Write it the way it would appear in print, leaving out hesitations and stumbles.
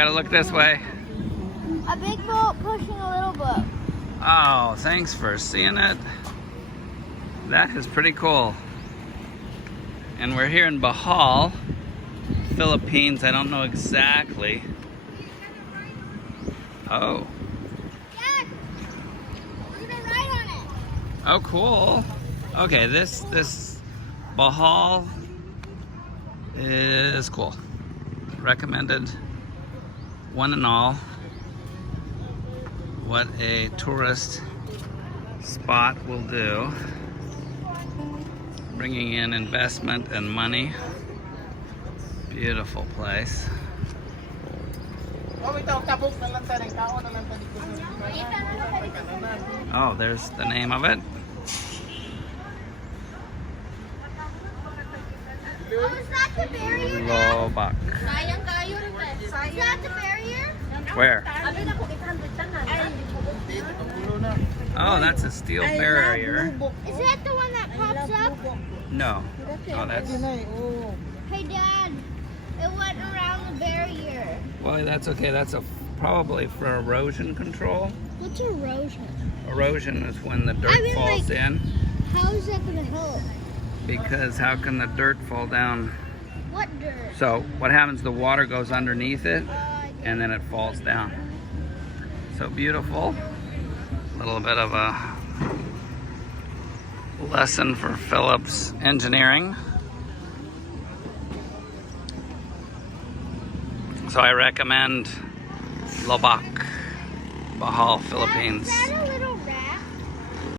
gotta look this way. A big boat pushing a little boat. Oh, thanks for seeing it. That is pretty cool. And we're here in Bohol, Philippines. I don't know exactly. Oh. Dad, we're gonna ride on it. Oh, cool. Okay, this Bohol is cool. Recommended, one and all. What a tourist spot will do. Bringing in investment and money. Beautiful place. Oh, there's the name of it. Oh, is that the barrier? Lobos. Is that the barrier? Where? Oh, that's a steel barrier. Is that the one that pops up? No. Oh, that's... Hey, Dad, it went around the barrier. Well, that's okay. That's probably for erosion control. What's erosion? Erosion is when the dirt falls in. How is that going to help? Because how can the dirt fall down? What dirt? So what happens, the water goes underneath it and then it falls down. So beautiful. A little bit of a lesson for Phillips engineering. So I recommend Lobos, Bohol, Philippines.